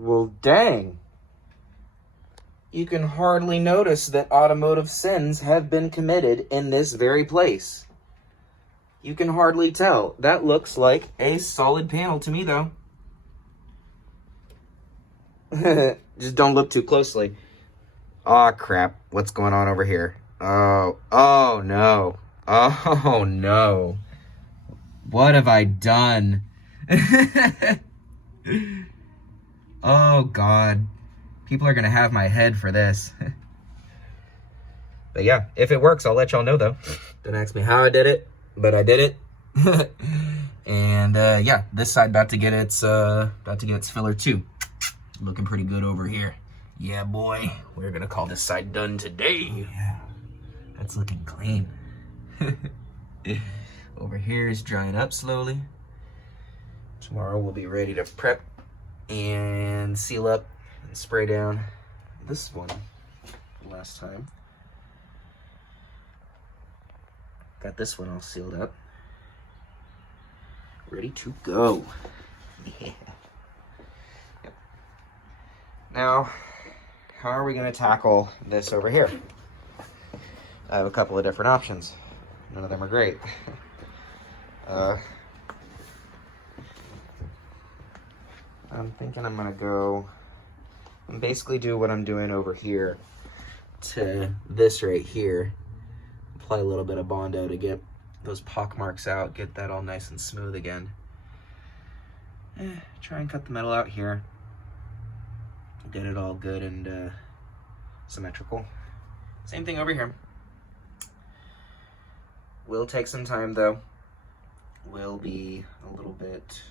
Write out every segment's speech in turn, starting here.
Well, dang. You can hardly notice that automotive sins have been committed in this very place. You can hardly tell. That looks like a solid panel to me, though. Just don't look too closely. Aw, crap. What's going on over here? Oh no. Oh no. What have I done? Oh God. People are gonna have my head for this. But yeah, if it works, I'll let y'all know though. Don't ask me how I did it, but I did it. And yeah, this side about to get its filler too. Looking pretty good over here. Yeah, boy. We're gonna call this side done today. Yeah. That's looking clean. Over here is drying up slowly. Tomorrow we'll be ready to prep and seal up and spray down this one last time. Got this one all sealed up. Ready to go. Yeah. Yep. Now, how are we going to tackle this over here? I have a couple of different options. None of them are great. I'm thinking I'm going to go and basically do what I'm doing over here to this right here. Apply a little bit of Bondo to get those pock marks out, get that all nice and smooth again. Try and cut the metal out here. Get it all good and symmetrical. Same thing over here. Will take some time though. Will be a little bit,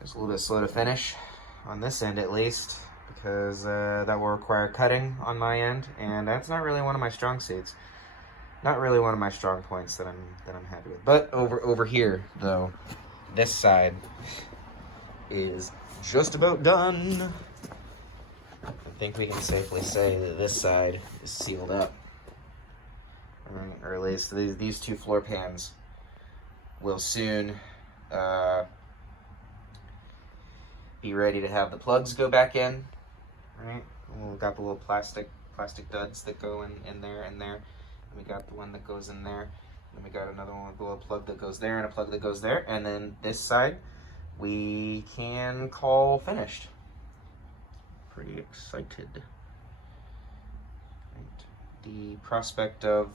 just a little bit slow to finish on this end at least, because that will require cutting on my end, and that's not really one of my strong suits. Not really one of my strong points that I'm happy with. But over here though, this side is just about done. I think we can safely say that this side is sealed up. Or at least these two floor pans will soon be ready to have the plugs go back in. Right? We've got the little plastic duds that go in there and there. And we got the one that goes in there. And we got another one with a little plug that goes there and a plug that goes there. And then this side we can call finished. Pretty excited. Right. The prospect of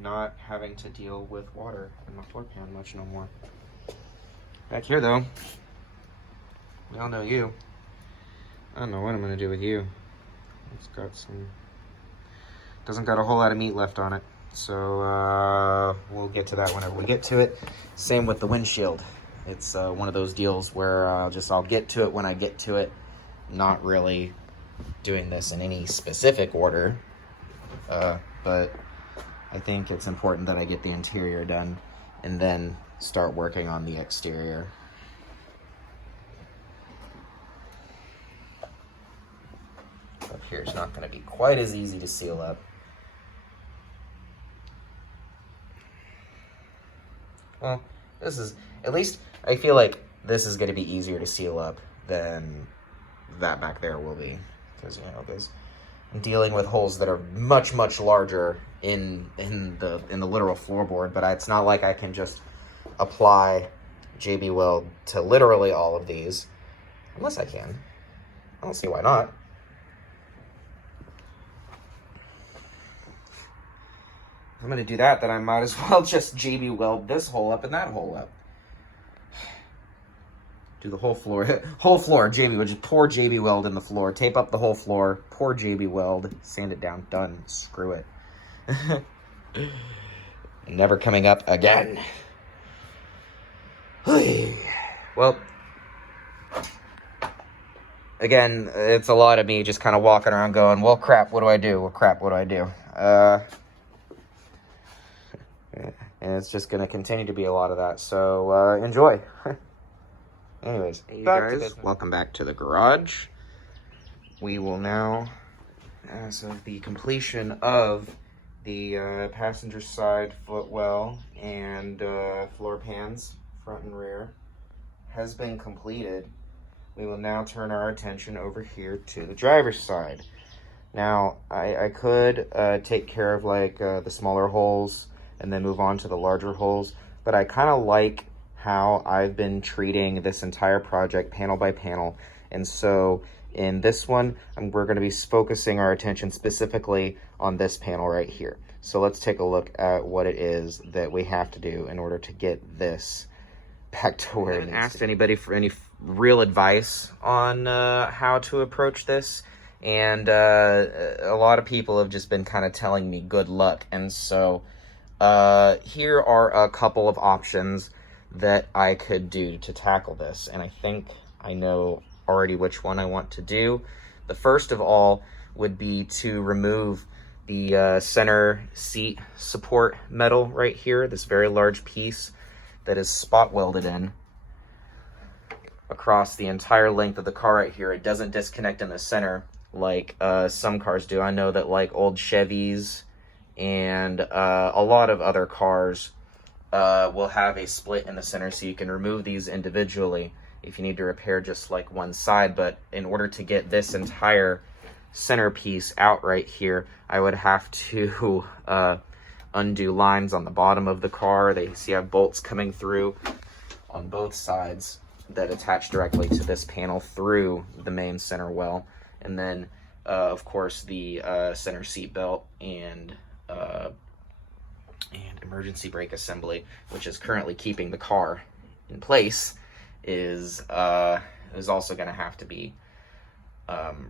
not having to deal with water in my floor pan much no more. Back here though, we all know you. I don't know what I'm gonna do with you. It's got some, doesn't got a whole lot of meat left on it. So we'll get to that whenever we get to it. Same with the windshield. It's one of those deals where I'll get to it when I get to it. Not really doing this in any specific order, but I think it's important that I get the interior done and then start working on the exterior. Up here is not going to be quite as easy to seal up. Well, this is, at least I feel like this is going to be easier to seal up than that back there will be, because I'm dealing with holes that are much larger in the literal floorboard. But it's not like I can just apply JB Weld to literally all of these, unless I can. I don't see why not. If I'm gonna do that, then I might as well just JB Weld this hole up and that hole up. Do the whole floor, JB Weld, just pour JB Weld in the floor, tape up the whole floor, pour JB Weld, sand it down, done, screw it. Never coming up again. Well, again, it's a lot of me just kind of walking around going, well, crap, what do I do? Well, crap, what do I do? And it's just going to continue to be a lot of that, so enjoy. Anyways, hey guys, welcome back to the garage. We will now, as of the completion of the passenger side footwell and floor pans, front and rear, has been completed, we will now turn our attention over here to the driver's side. Now, I could take care of like the smaller holes and then move on to the larger holes, but I kind of like how I've been treating this entire project panel by panel. And so in this one, we're going to be focusing our attention specifically on this panel right here. So let's take a look at what it is that we have to do in order to get this back to where it needs to be. I haven't asked anybody for any real advice on how to approach this. And a lot of people have just been kind of telling me good luck. And so here are a couple of options that I could do to tackle this. And I think I know already which one I want to do. The first of all would be to remove the center seat support metal right here, this very large piece that is spot welded in across the entire length of the car right here. It doesn't disconnect in the center like some cars do. I know that like old Chevys and a lot of other cars will have a split in the center, so you can remove these individually if you need to repair just like one side. But in order to get this entire centerpiece out right here, I would have to undo lines on the bottom of the car. They see I have bolts coming through on both sides that attach directly to this panel through the main center well. And then, of course, the center seat belt and emergency brake assembly, which is currently keeping the car in place, is also going to have to be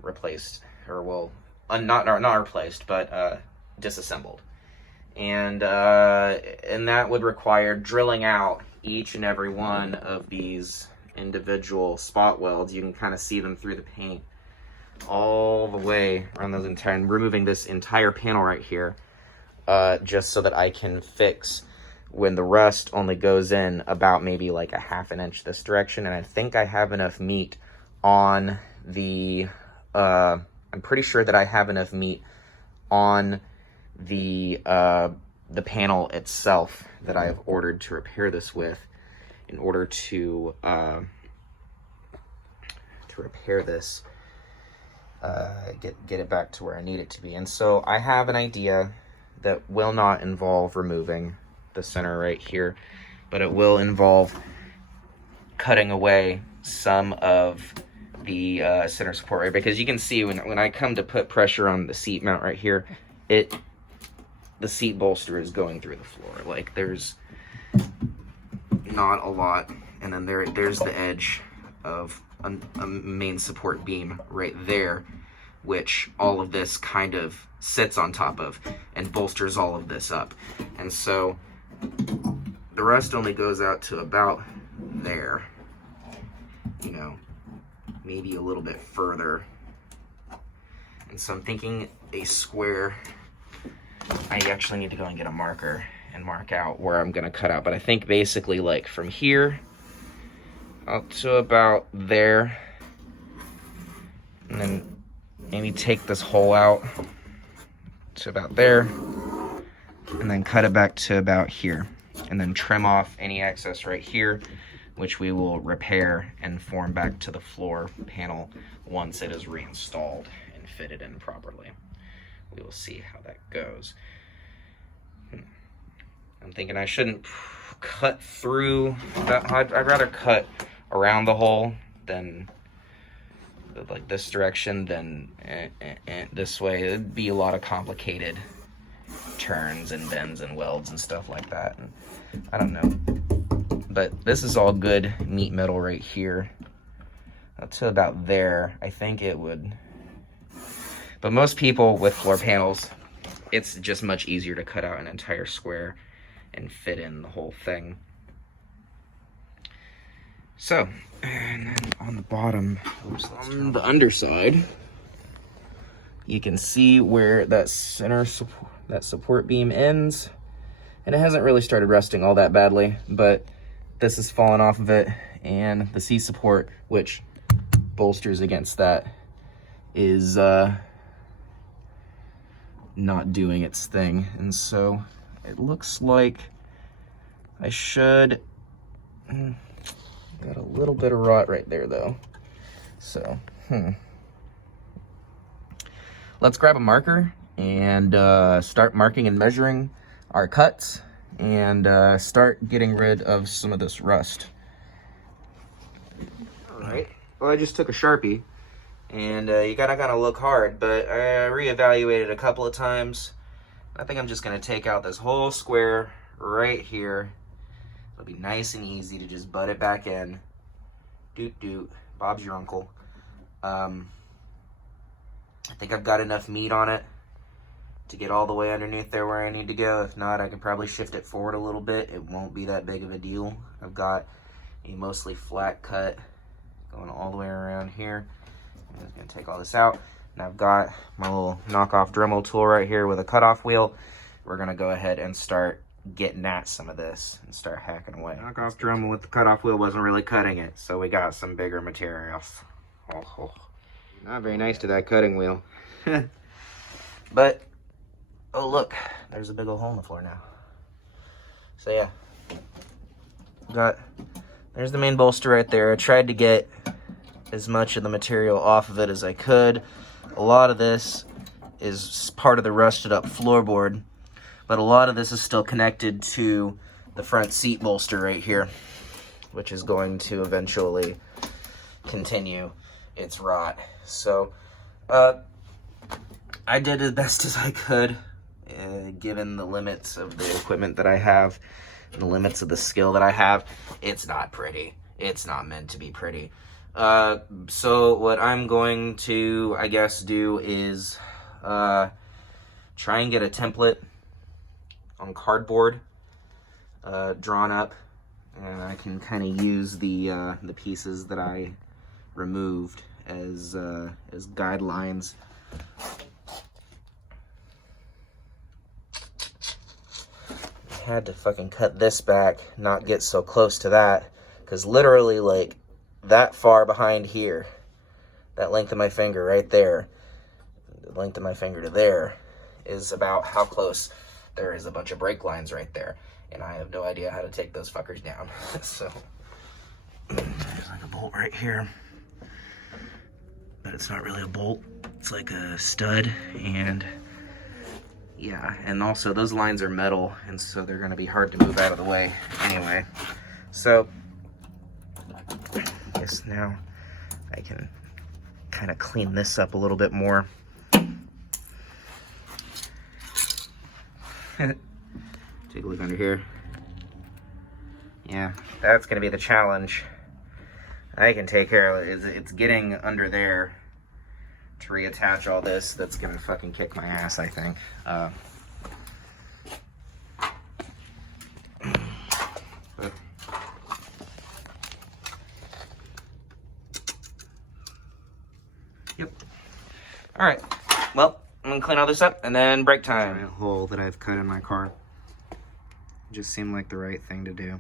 replaced, or not replaced, but disassembled. And that would require drilling out each and every one of these individual spot welds. You can kind of see them through the paint all the way around those entire, and removing this entire panel right here, just so that I can fix when the rust only goes in about maybe like a half an inch this direction. And I think I have enough meat on the I'm pretty sure that I have enough meat on the panel itself that I have ordered to repair this with, in order to repair this, get it back to where I need it to be. And so I have an idea that will not involve removing the center right here, but it will involve cutting away some of the center support right, because you can see when I come to put pressure on the seat mount right here, the seat bolster is going through the floor. Like, there's not a lot, and then there's the edge of a main support beam right there, which all of this kind of sits on top of and bolsters all of this up. And so the rest only goes out to about there, you know, maybe a little bit further. And so I'm thinking a square. I actually need to go and get a marker and mark out where I'm gonna cut out, but I think basically like from here up to about there, and then maybe take this hole out to about there, and then cut it back to about here, and then trim off any excess right here, which we will repair and form back to the floor panel once it is reinstalled and fitted in properly. We will see how that goes. I'm thinking I shouldn't cut through that. I'd rather cut around the hole than like this direction than this way. It'd be a lot of complicated turns and bends and welds and stuff like that. And I don't know. But this is all good meat metal right here. Up to about there, I think it would. But most people with floor panels, it's just much easier to cut out an entire square and fit in the whole thing. So, and then on the bottom, on the underside, you can see where that center support beam ends, and it hasn't really started rusting all that badly, but this has fallen off of it, and the seat support, which bolsters against that, is not doing its thing. And so it looks like I should Got a little bit of rot right there though. So, let's grab a marker and start marking and measuring our cuts and start getting rid of some of this rust. All right, well, I just took a Sharpie and you gotta look hard, but I reevaluated a couple of times. I think I'm just gonna take out this whole square right here. It'll be nice and easy to just butt it back in. Doot doot, Bob's your uncle. I think I've got enough meat on it to get all the way underneath there where I need to go. If not, I can probably shift it forward a little bit. It won't be that big of a deal. I've got a mostly flat cut going all the way around here. I'm just gonna take all this out. And I've got my little knockoff Dremel tool right here with a cutoff wheel. We're gonna go ahead and start getting at some of this and start hacking away. Knockoff Dremel with the cutoff wheel wasn't really cutting it, so we got some bigger materials. Oh. Not very nice to that cutting wheel. But, oh look, there's a big old hole in the floor now. So yeah, there's the main bolster right there. I tried to get as much of the material off of it as I could. A lot of this is part of the rusted up floorboard, but a lot of this is still connected to the front seat bolster right here, which is going to eventually continue its rot. So I did as best as I could, given the limits of the equipment that I have, the limits of the skill that I have. It's not pretty. It's not meant to be pretty. So what I'm going to, I guess, do is try and get a template on cardboard drawn up, and I can kind of use the pieces that I removed as guidelines. I had to fucking cut this back, not get so close to that, because literally like that far behind here, that length of my finger right there, the length of my finger to there is about how close there is a bunch of brake lines right there, and I have no idea how to take those fuckers down. So there's like a bolt right here, but it's not really a bolt, it's like a stud. And yeah, and also those lines are metal, and so they're gonna be hard to move out of the way anyway. So I guess now I can kind of clean this up a little bit more. Take a look under here. Yeah, that's gonna be the challenge. I can take care of it. It's getting under there to reattach all this that's gonna fucking kick my ass, I think. Yep. All right. Well, I'm gonna clean all this up and then break time. A hole that I've cut in my car. Just seemed like the right thing to do.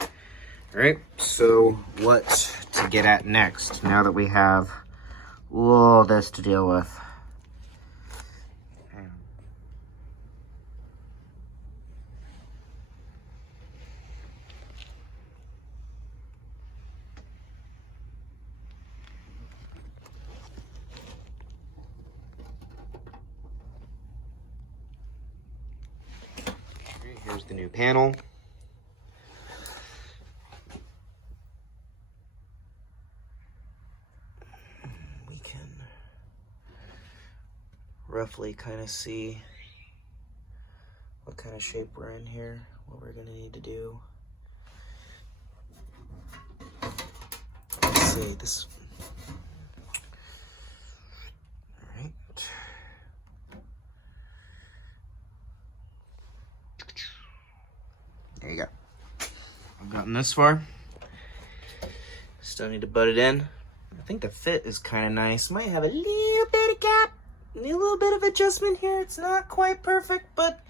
All right, so what to get at next now that we have all this to deal with? Here's the new panel. We can roughly kind of see what kind of shape we're in here, what we're gonna need to do. Let's see this. All right. There you go. I've gotten this far. Still need to butt it in. I think the fit is kind of nice. Might have a little bit of gap, a little bit of adjustment here. It's not quite perfect, but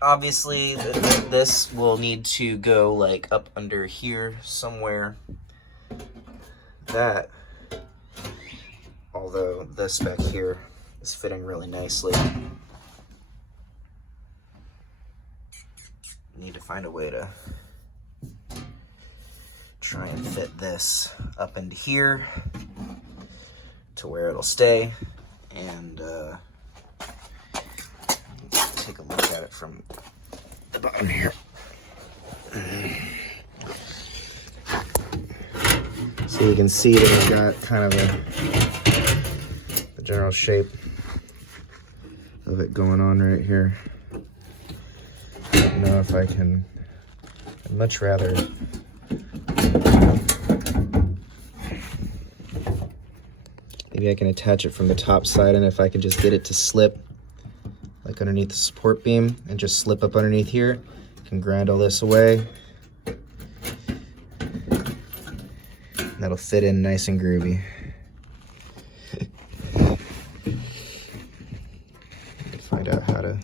obviously this will need to go like up under here somewhere. That, although this back here is fitting really nicely. need to find a way to try and fit this up into here to where it'll stay, and take a look at it from the bottom here. So you can see that it's got kind of the general shape of it going on right here. I don't know if I can, I'd much rather maybe I can attach it from the top side, and if I can just get it to slip like underneath the support beam and just slip up underneath here, I can grind all this away. And that'll fit in nice and groovy. Find out how to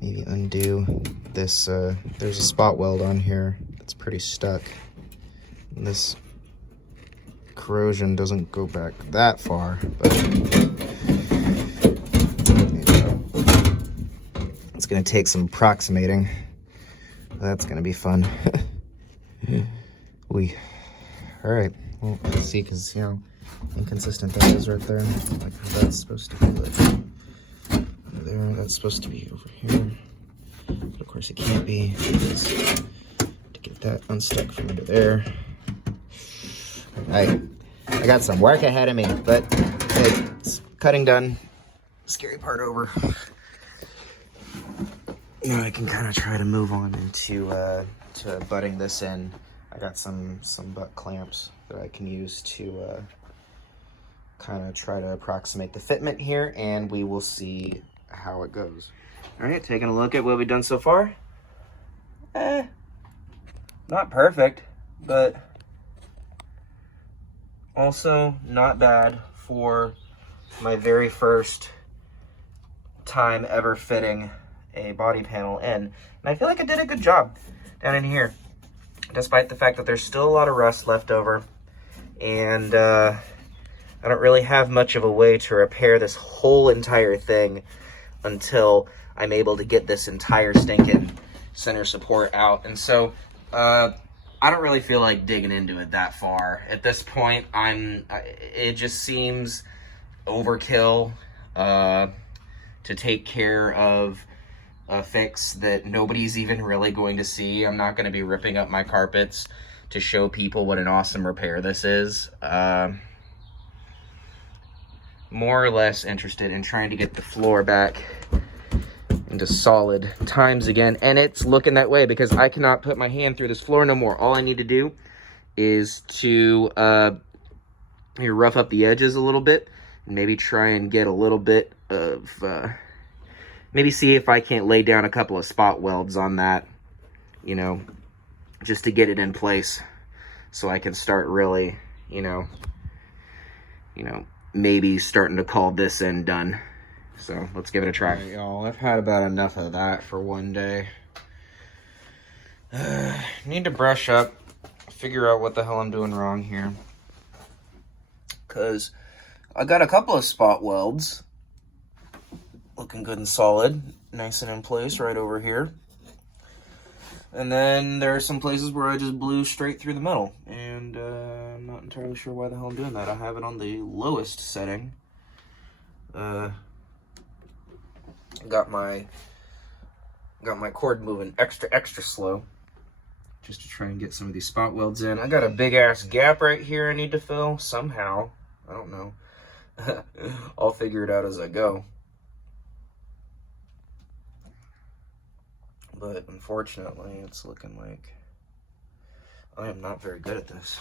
maybe undo this. There's a spot weld on here that's pretty stuck. And this corrosion doesn't go back that far, but it's gonna take some approximating. That's gonna be fun. All right, well, let's see, because, you know, inconsistent that is right there. Like how that's supposed to be, like over there, that's supposed to be over here. But of course it can't be, because to get that unstuck from under there. I got some work ahead of me, but it's cutting done. Scary part over. Now I can kind of try to move on into to butting this in. I got some butt clamps that I can use to kind of try to approximate the fitment here, and we will see how it goes. All right, taking a look at what we've done so far. Not perfect, but also not bad for my very first time ever fitting a body panel in. And I feel like I did a good job down in here, despite the fact that there's still a lot of rust left over, and I don't really have much of a way to repair this whole entire thing until I'm able to get this entire stinking center support out. And so I don't really feel like digging into it that far at this point. It just seems overkill to take care of a fix that nobody's even really going to see. I'm not going to be ripping up my carpets to show people what an awesome repair this is. More or less interested in trying to get the floor back into solid times again, and it's looking that way because I cannot put my hand through this floor no more. All I need to do is to rough up the edges a little bit, and maybe try and get a little bit of maybe see if I can't lay down a couple of spot welds on that, you know, just to get it in place so I can start really, you know, maybe starting to call this end done. So let's give it a try. All right, y'all, I've had about enough of that for one day. Need to brush up, figure out what the hell I'm doing wrong here. Because I got a couple of spot welds looking good and solid, nice and in place right over here. And then there are some places where I just blew straight through the middle, and I'm not entirely sure why the hell I'm doing that. I have it on the lowest setting. Got my cord moving extra slow, just to try and get some of these spot welds in. I got a big ass gap right here I need to fill somehow. I don't know. I'll figure it out as I go. But unfortunately, it's looking like I am not very good at this.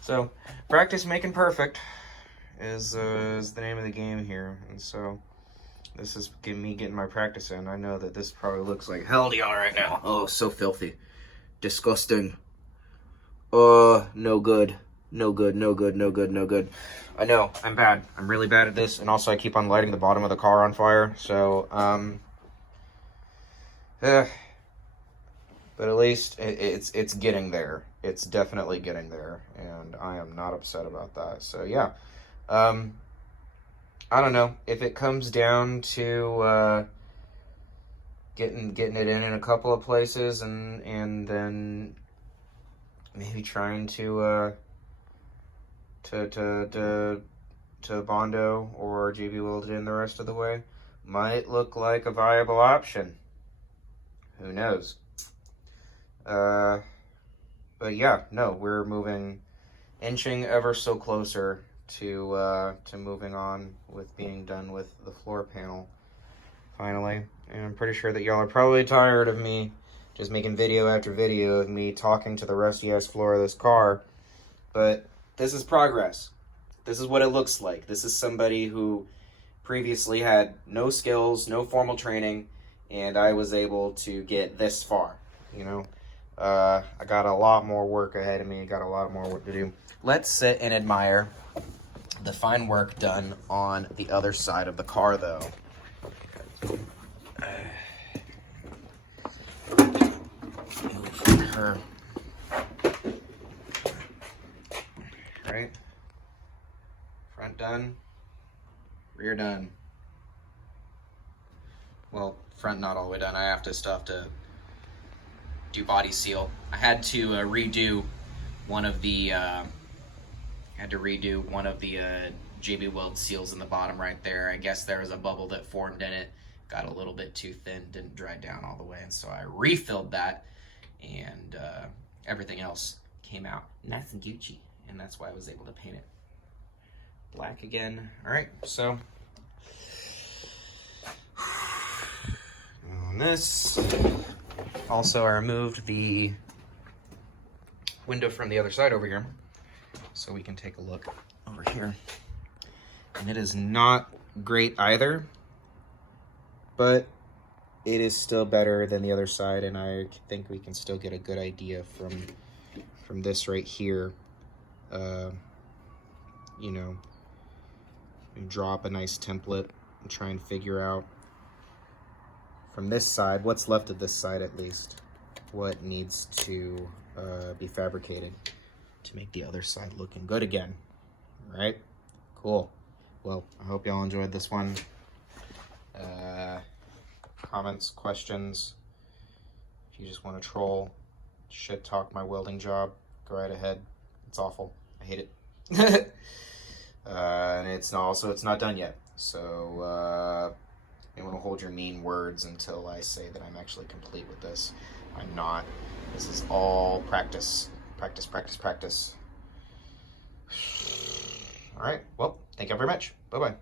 So, practice making perfect is the name of the game here. And so, this is me getting my practice in. I know that this probably looks like hell to y'all right now. Oh, so filthy. Disgusting. No good. No good, no good, no good, no good. I know, I'm bad. I'm really bad at this. And also, I keep on lighting the bottom of the car on fire. So, but at least it's getting there. It's definitely getting there, and I am not upset about that. So yeah, I don't know if it comes down to getting it in a couple of places, and then maybe trying to Bondo or JB welded in the rest of the way might look like a viable option. Who knows? But yeah, no, we're inching ever so closer to moving on with being done with the floor panel finally. And I'm pretty sure that y'all are probably tired of me just making video after video of me talking to the rusty ass floor of this car. But this is progress. This is what it looks like. This is somebody who previously had no skills, no formal training, and I was able to get this far, you know? I got a lot more work ahead of me. Got a lot more work to do. Let's sit and admire the fine work done on the other side of the car, though. Her. Right? Front done. Rear done. Well, front not all the way done. I have to do body seal. I had to redo one of the JB Weld seals in the bottom right there. I guess there was a bubble that formed in it. Got a little bit too thin, didn't dry down all the way, and so I refilled that, and everything else came out nice and Gucci, and that's why I was able to paint it black again. All right, so on this, also I removed the window from the other side over here, so we can take a look over here. And it is not great either, but it is still better than the other side, and I think we can still get a good idea from this right here. You know, draw up a nice template and try and figure out from this side, what's left of this side at least, what needs to be fabricated to make the other side looking good again. All right, cool. Well, I hope y'all enjoyed this one. Comments, questions, if you just want to troll, shit talk my welding job, go right ahead. It's awful. I hate it. And it's not done yet. So you want to hold your mean words until I say that I'm actually complete with this. I'm not. This is all practice. Practice, practice, practice. All right. Well, thank you very much. Bye-bye.